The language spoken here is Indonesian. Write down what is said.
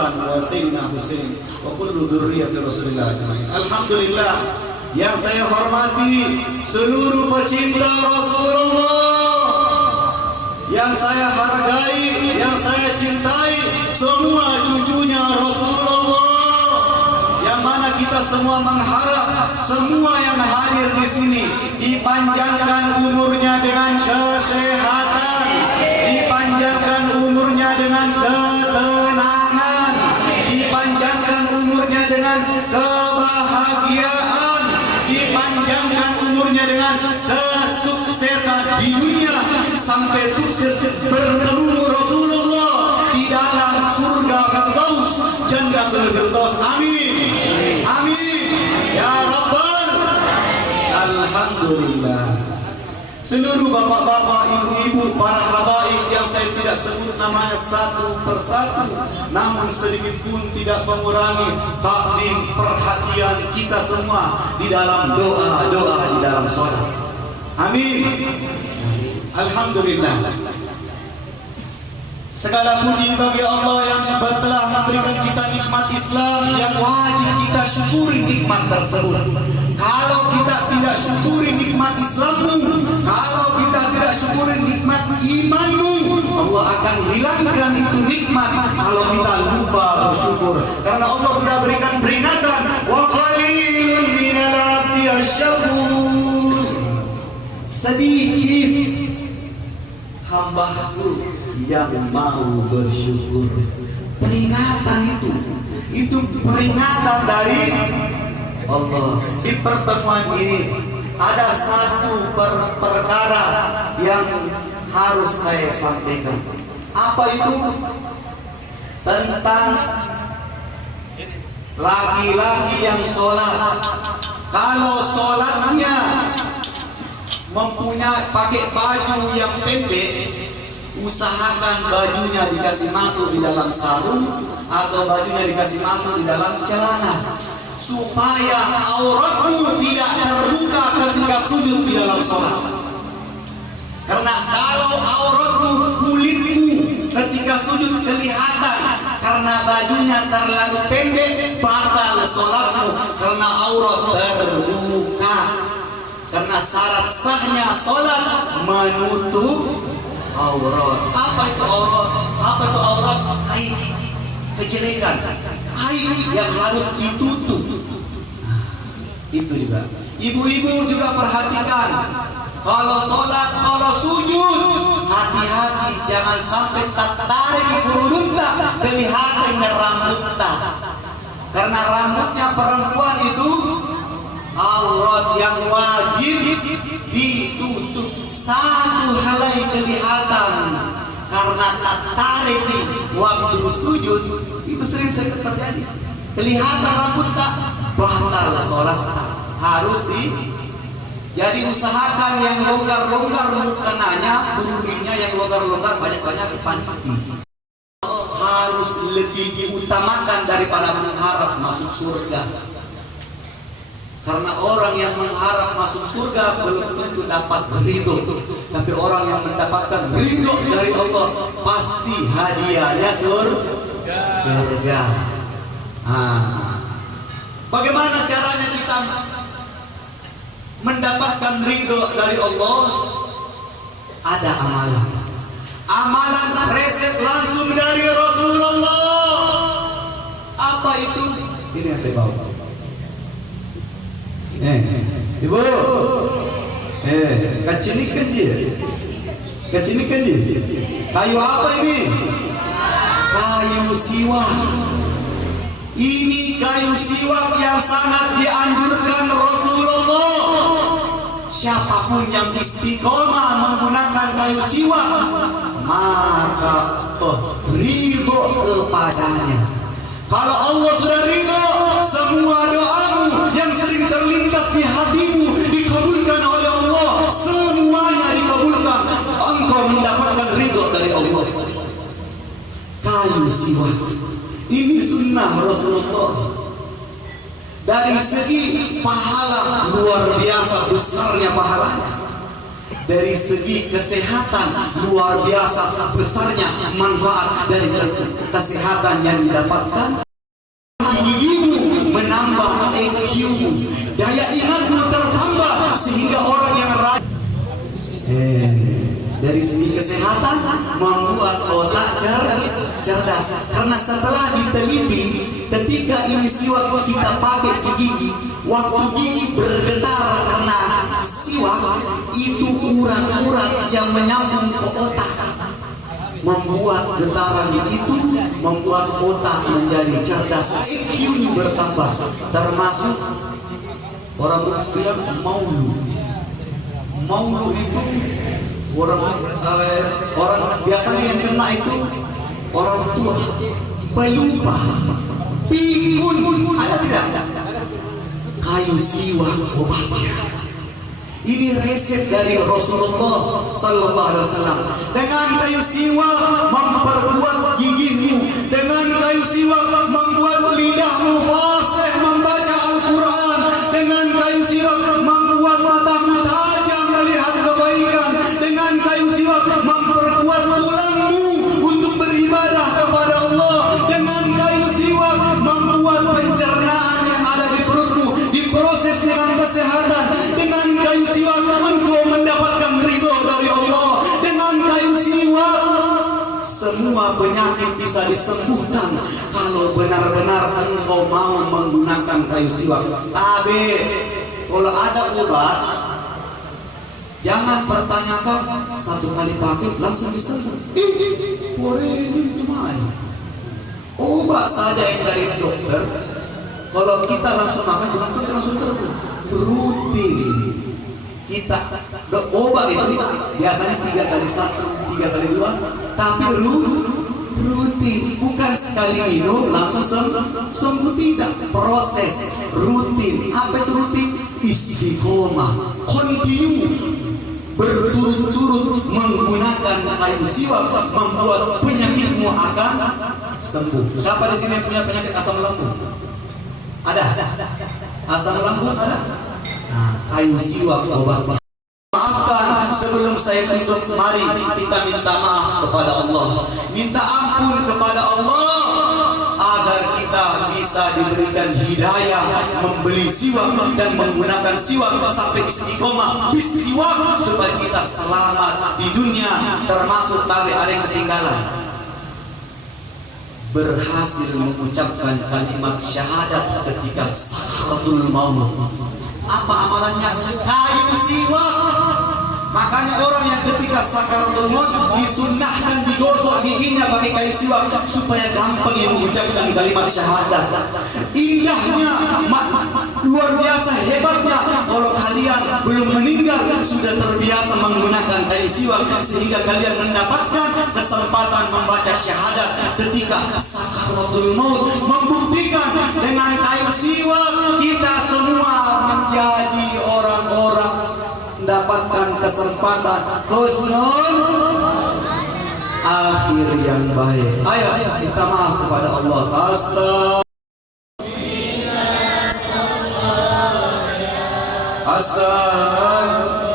Hasan wa Sayyidina Husain wa kullu dzurriyyati Rasulillah ajmain. Alhamdulillah, yang saya hormati seluruh pecinta Rasulullah, yang saya hargai, yang saya cintai, semua cucunya Rasulullah, yang mana kita semua mengharap semua yang hadir di sini dipanjangkan umurnya dengan kesehatan, dipanjangkan umurnya dengan ketenangan, dipanjangkan umurnya dengan kebahagiaan, dipanjangkan umurnya dengan kesuksesan di dunia sampai sukses bertemu Rasulullah di dalam surga Firdaus, Jannatul Firdaus. Amin. Amin. Ya Rabbal. Alhamdulillah. Seluruh bapak-bapak, ibu-ibu, para habaib yang saya tidak sebut namanya satu persatu, namun sedikit pun tidak mengurangi takdim perhatian kita semua di dalam doa-doa, di dalam sholat. Amin. Alhamdulillah. Segala puji bagi Allah yang telah memberikan kita nikmat Islam, yang wajib kita syukuri nikmat tersebut. Kalau kita tidak syukuri nikmat Islammu, kalau kita tidak syukuri nikmat imanmu, Allah akan hilangkan itu nikmat kalau kita lupa bersyukur. Karena Allah sudah berikan peringatan, wa qalilun minal abdi asyakur. Sedikit hamba-Ku yang mau bersyukur. Peringatan itu peringatan dari Allah. Di pertemuan ini ada satu perkara yang harus saya sampaikan. Apa itu? Tentang laki-laki yang sholat. Kalau sholatnya mempunyai pakai baju yang pendek, usahakan bajunya dikasih masuk di dalam sarung atau bajunya dikasih masuk di dalam celana, supaya auratmu tidak terbuka ketika sujud di dalam sholat. Karena kalau auratmu, kulitmu ketika sujud kelihatan karena bajunya terlalu pendek, batal sholatmu karena aurat terbuka. Karena syarat sahnya sholat menutup aurat. Apa itu aurat? Apa itu aurat? Aib, kejelekan, aib yang harus ditutup. Itu juga. Ibu-ibu juga perhatikan, kalau sholat, kalau sujud, hati-hati jangan sampai tarik kurunta kelihatan rambutnya. Karena rambutnya perempuan itu aurat yang wajib ditutup. Satu helai kelihatan karena tak tarik waktu sujud, itu sering terjadi. Kelihatan rambut tak, batal sholat tak. Harus jadi usahakan yang longgar-longgar mukenanya, bulunya yang longgar-longgar, banyak-banyak paniti. Harus lebih diutamakan daripada mengharap masuk surga. Karena orang yang mengharap masuk surga belum tentu dapat ridho, tapi orang yang mendapatkan ridho dari Allah pasti hadiahnya surga. Bagaimana caranya kita mendapatkan ridho dari Allah? Ada amalan. Amalan resep langsung dari Rasulullah. Apa itu? Ini yang saya bawa. Ibu, kecilikan dia. Kayu apa ini? Kayu siwak. Ini kayu siwak yang sangat dianjurkan Rasulullah. Siapapun yang istiqomah menggunakan kayu siwak, maka ridho kepadanya. Kalau Allah sudah ridho, semua doamu yang sering terlintas di hatimu dikabulkan oleh Allah. Semuanya dikabulkan. Engkau mendapatkan ridho dari Allah. Kayu siwak ini sunnah Rasulullah. Dari segi pahala luar biasa besarnya pahalanya. dari segi kesehatan luar biasa besarnya manfaat dari kesehatan yang didapatkan. Gigimu menambah EQ, daya ingatmu tertambah sehingga orang yang dari segi kesehatan membuat otak cerdas. Karena setelah diteliti, ketika ini siwak kita pakai di gigi, waktu gigi bergetar karena siwak, itu urat-urat yang menyambung ke otak, membuat getaran itu membuat otak menjadi cerdas, EQ-nya bertambah. Termasuk orang bilang maulu itu orang biasanya yang kena itu orang tua, pelupa, pikun, ada tidak? Kayu siwak obatnya. Ini resep dari Rasulullah Sallallahu Alaihi Wasallam. Dengan kayu siwak memperkuat gigimu, dengan kayu siwak membuat lidahmu fasih membaca Al-Quran, dengan kayu siwak membuat matamu tajam melihat kebaikan, dengan kayu siwak memperkuat tulangmu untuk beribadah kepada Allah, dengan kayu siwak membuat pencernaan yang ada di perutmu diproses dengan kesehatan, dengan kayu siwak engkau mendapatkan ridho dari Allah, dengan kayu siwak semua penyakit bisa disembuhkan kalau benar-benar engkau mau menggunakan kayu siwak. Tapi kalau ada obat, jangan pertanyakan satu kali pakai langsung disembuh. Ini cuma obat saja yang dari dokter. Kalau kita langsung makan, bukan langsung terus rutin. Kita obat itu biasanya 3 kali 1, 3 kali 2, tapi rutin, bukan sekali minum langsung sembuh, tidak. Proses rutin. Apa itu rutin? Istiqomah, continue, berturut-turut menggunakan kayu siwak membuat penyakitmu akan sembuh. Siapa di sini yang punya penyakit asam lambung? Ada? Asam lambung ada? Nah, kayu siwak obat. Maafkan sebelum saya tutup, mari kita minta maaf kepada Allah, minta ampun kepada Allah agar kita bisa diberikan hidayah membeli siwak dan menggunakan siwak sampai istiqomah siwak supaya kita selamat di dunia, termasuk tadi ada yang ketinggalan, berhasil mengucapkan kalimat syahadat ketika sakaratul maut. Apa amalannya? Kayu siwak. Makanya orang yang ketika sakaratul maut disunnahkan digosok giginya pakai kayu siwak supaya gampang yang mengucapkan kalimat syahadat. Indahnya, luar biasa hebatnya kalau kalian belum meninggal sudah terbiasa menggunakan kayu siwak sehingga kalian mendapatkan kesempatan membaca syahadat ketika sakaratul maut. Membuktikan dengan kayu siwak kita semua menjadi orang-orang mendapatkan kesempatan husnul akhir yang baik. Ayo minta maaf kepada Allah. Astaghfirullah.